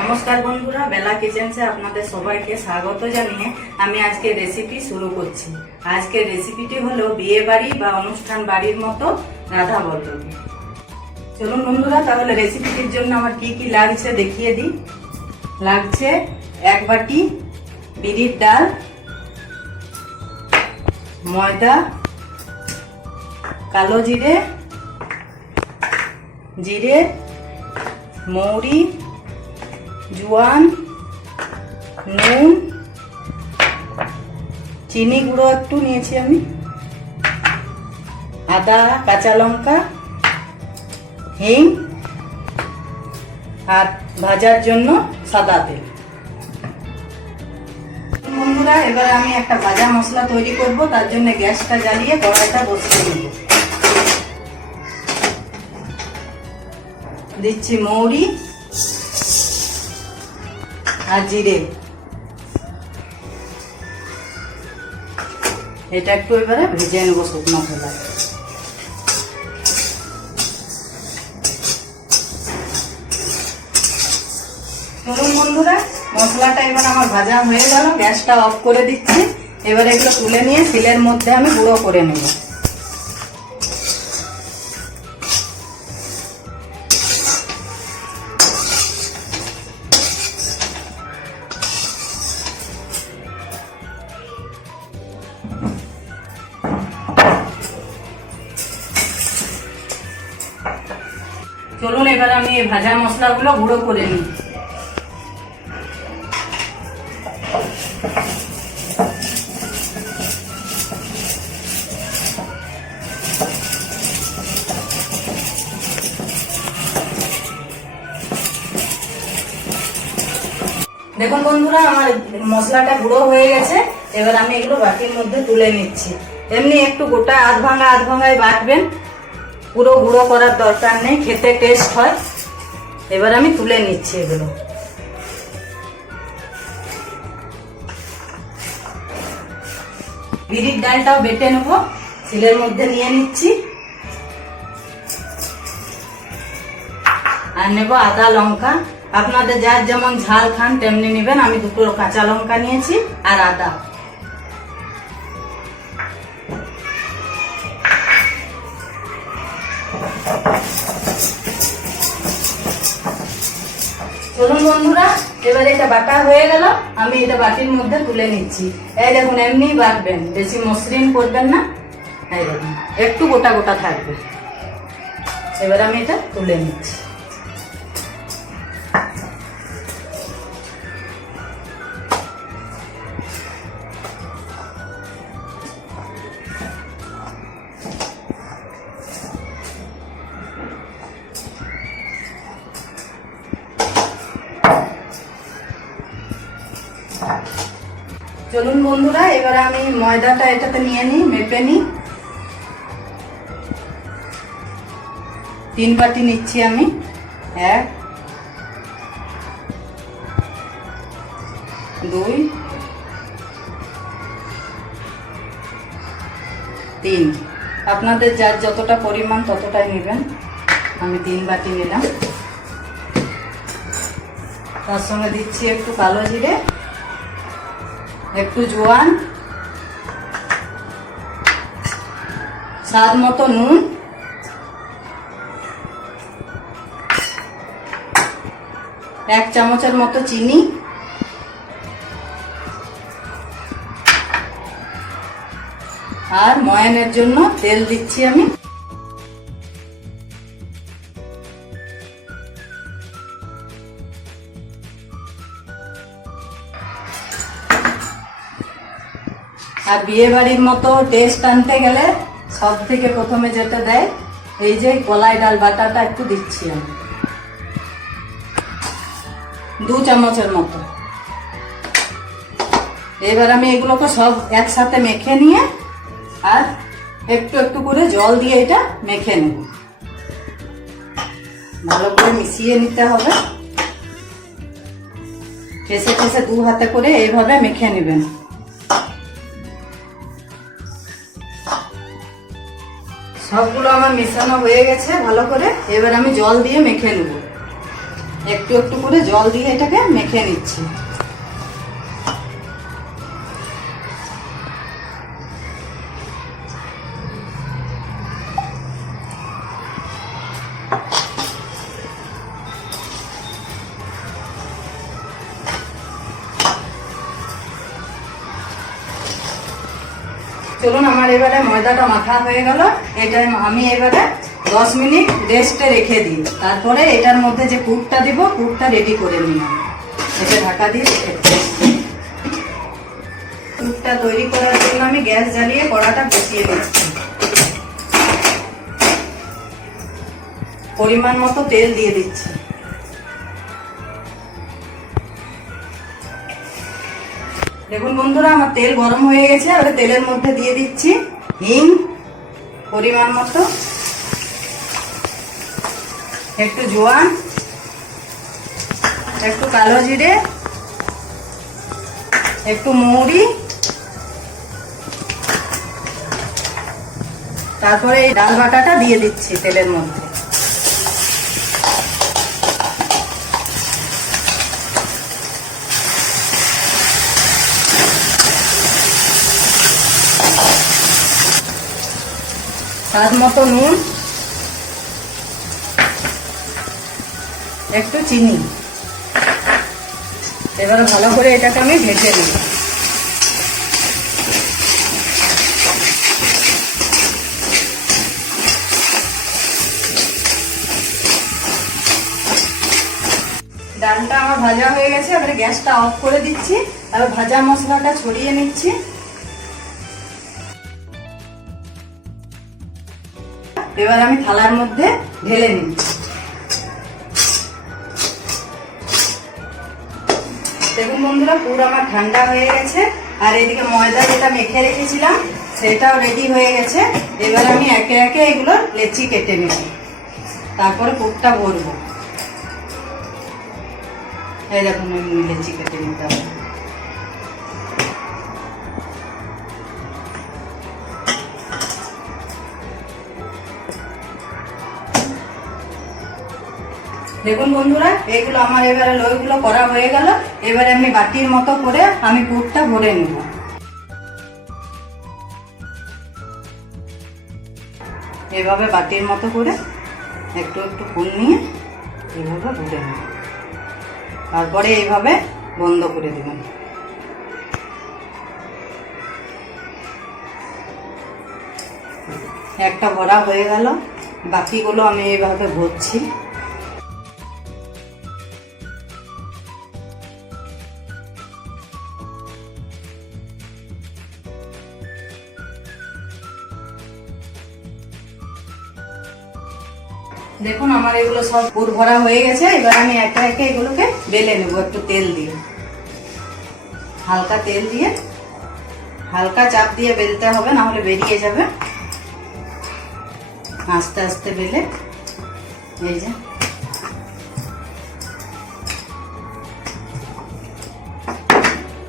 নমস্কার বন্ধুরা, বেলা কিচেন্সে আপনাদের সবাইকে স্বাগত জানিয়ে আমি আজকে রেসিপি শুরু করছি। আজকের রেসিপিটি হলো বিয়ে বাড়ি বা অনুষ্ঠান বাড়ির মতো রাধা পদ্ধতি। চলুন বন্ধুরা, তাহলে রেসিপিটির জন্য আমার কি কি লাগছে দেখিয়ে দিই। লাগছে 1 বাটি বিরির ডাল, ময়দা, কালো জিরে, জিরে, মৌরি, জোয়ান, নুন, চিনি গুঁড়ো একটু নিয়েছি আমি, আদা, কাঁচা লঙ্কা, হিং আর ভাজার জন্য সাদা তেল। বন্ধুরা, এবার আমি একটা ভাজা মশলা তৈরি করব। তার জন্য গ্যাসটা জ্বালিয়ে কড়াইটা বসিয়ে দেব। দিচ্ছি মৌরি আর জিরে, এটা একটু এবারে ভেজে নেব শুকনো খোলায়। চলুন বন্ধুরা, মশলাটা এবার আমার ভাজা হয়ে গেল, গ্যাসটা অফ করে দিচ্ছি। এবার এগুলো তুলে নিয়ে শিলের মধ্যে আমি গুঁড়ো করে নেব। চলুন এবার আমি এই ভাজা মশলাগুলো গুঁড়ো করে নিই। দেখুন বন্ধুরা, আমার মশলাটা গুঁড়ো হয়ে গেছে। এবার আমি এগুলো বাটির মধ্যে তুলে নিচ্ছি। এমনি একটু গোটা আধ ভাঙায় বাটবেন, পুরো গুঁড়ো করার দরকার নেই, খেতে টেস্ট হয়। এবার আমি তুলে নিচ্ছি এগুলো। বিরির ডালটাও বেটে নেব, শিলের মধ্যে নিয়ে নিচ্ছি। আর নেব আদা, লঙ্কা, আপনাদের যার যেমন ঝাল খান তেমনি নেবেন। আমি 2 কাঁচা লঙ্কা নিয়েছি আর আদা। চলুন বন্ধুরা, এবার এটা বাটা হয়ে গেল, আমি এটা বাটির মধ্যে তুলে নিচ্ছি। এই দেখুন, এমনি বাটবেন, বেশি মসৃণ করবেন না। এই দেখুন, একটু গোটা গোটা থাকবে। এবার আমি এটা তুলে নিচ্ছি। চলুন বন্ধুরা, এবার আমি ময়দাটা এটাতে নিয়ে নিই, মেপে নিই। 3 বাটি নিচ্ছি আমি। 1 2 3। আপনাদের যার যতটা পরিমাণ ততটাই নেবেন। আমি 3 বাটি নিলাম। তার সঙ্গে দিচ্ছি একটু কালো জিরে, একটু জোয়ান, স্বাদ মতো নুন, এক চামচের মতো চিনি, আর ময়ানের জন্য তেল দিচ্ছি আমি। আর বিয়ে বাড়ির মতো টেস্ট আনতে গেলে সব থেকে প্রথমে যেটা দেয়, এই যে কলাই ডাল বাটাটা একটু দিচ্ছি আমি, 2 চামচের মতো। এবার আমি এগুলোকে সব একসাথে মেখে নিয়ে আর একটু একটু করে জল দিয়ে এটা মেখে নেব। ভালো করে মিশিয়ে নিতে হবে। ঠেসে ঠেসে 2 হাতে করে এইভাবে মেখে নেবেন। সবগুলো আমার মেশানো হয়ে গেছে ভালো করে। এবার আমি জল দিয়ে মেখে নেব। একটু একটু করে জল দিয়ে এটাকে মেখে নিচ্ছি। চলুন, আমার এবারে ময়দাটা মাখা হয়ে গেল। এটা আমি এবারে 10 মিনিট রেস্টে রেখে দিই। তারপরে এটার মধ্যে যে পুরটা দিব, পুরটা রেডি করে নিলাম। এটা ঢাকা দিয়ে রেখে দিই। পুরটা তৈরি করার জন্য আমি গ্যাস জ্বালিয়ে কড়াটা বসিয়ে দিচ্ছি। পরিমাণ মতো তেল দিয়ে দিচ্ছি। দেখুন বন্ধুরা, আমার তেল গরম হয়ে গেছে। এবারে তেলের মধ্যে দিয়ে দিচ্ছি হিং পরিমাণ মতো, একটু জোয়ান, একটু কালো জিরে, একটু মৌরি, তারপরে এই ডাল বাটাটা দিয়ে দিচ্ছি তেলের মধ্যে। স্বাদ মতো নুন, একটু চিনি। এবারে ভালো করে এটাকে আমি ভেজে নিই। ডালটা আমার ভাজা হয়ে গেছে। এবারে গ্যাসটা অফ করে দিচ্ছি। এবার ভাজা মশলাটা ছড়িয়ে নিচ্ছি। এবার আমি থালার মধ্যে ঢেলে নিচ্ছি। দেখুন বন্ধুরা, পুরো আমার ঠান্ডা হয়ে গেছে। আর এদিকে ময়দা যেটা মেখে রেখেছিলাম সেটাও রেডি হয়ে গেছে। এবার আমি একে একে এগুলো লেচি কেটে নেব, তারপরে পুরটা ভরবো। এই দেখুন, লেচি কেটে নিতে হবে। দেখুন বন্ধুরা, এইগুলো আমার এবারে লইগুলো করা হয়ে গেল। এবারে আমি বাটির মতো করে আমি পুরটা ভরে নেব। এভাবে বাটির মতো করে একটু একটু পুর নিয়ে এইভাবে ভরে নেব। তারপরে এইভাবে বন্ধ করে দেবেন। একটা ভরা হয়ে গেল, বাকিগুলো আমি এইভাবে ভরছি। দেখুন, আমার এগুলো সব পুর ভরা হয়ে গেছে। এবার আমি একে একে এগুলোকে বেলে নেবো একটু তেল দিয়ে। হালকা তেল দিয়ে, হালকা চাপ দিয়ে বেলতে হবে, না হলে বেরিয়ে যাবে। আস্তে আস্তে বেলে, এই যে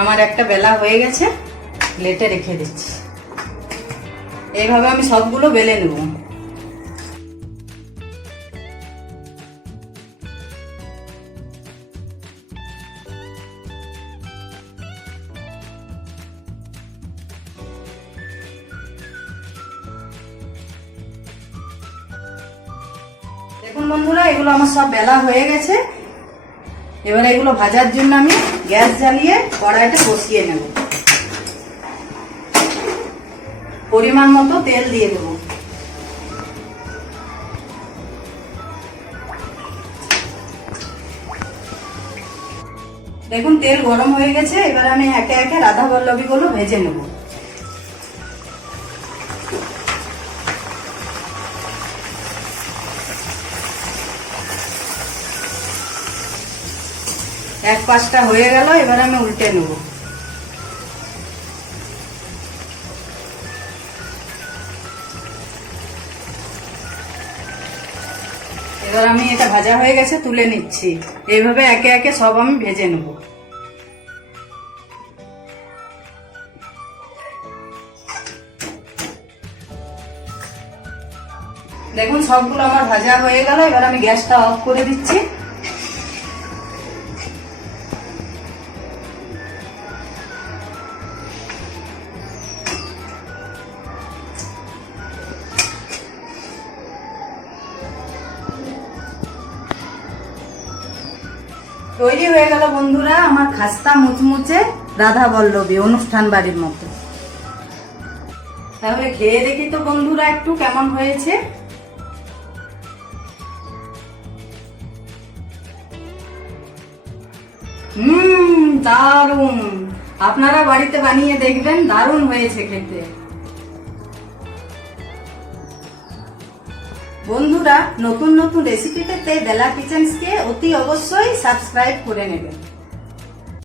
আমার একটা বেলা হয়ে গেছে, প্লেটে রেখে দিচ্ছি। এইভাবে আমি সবগুলো বেলে নেব। দেখুন বন্ধুরা, এগুলো আমার সব বেলা হয়ে গেছে। এবারে এগুলো ভাজার জন্য আমি গ্যাস জ্বালিয়ে কড়াইটা বসিয়ে নেব। পরিমাণ মতো তেল দিয়ে দেব। দেখুন, তেল গরম হয়ে গেছে। এবার আমি একে একে রাধা বল্লভীগুলো ভেজে নেব। এক পাশটা হয়ে গেল, এবার আমি উল্টে নেব। এবার আমি এটা ভাজা হয়ে গেছে, তুলে নিচ্ছি। এইভাবে একে একে সব আমি ভেজে নেব। দেখুন, সবগুলো আমার ভাজা হয়ে গেল। এবার আমি গ্যাসটা অফ করে দিচ্ছি। তৈরি হয়ে গেল বন্ধুরা আমার খাস্তা মুচমুচে রাধা বল্লভী অনুষ্ঠান বাড়ির মতো। তাহলে খেয়ে দেখি তো বন্ধুরা একটু কেমন হয়েছে। দারুণ! আপনারা বাড়িতে বানিয়ে দেখবেন, দারুণ হয়েছে খেতে। বন্ধুরা নতুন নতুন রেসিপি পেতে বেলা কিচেন্সকে অতি অবশ্যই সাবস্ক্রাইব করে নেবেন।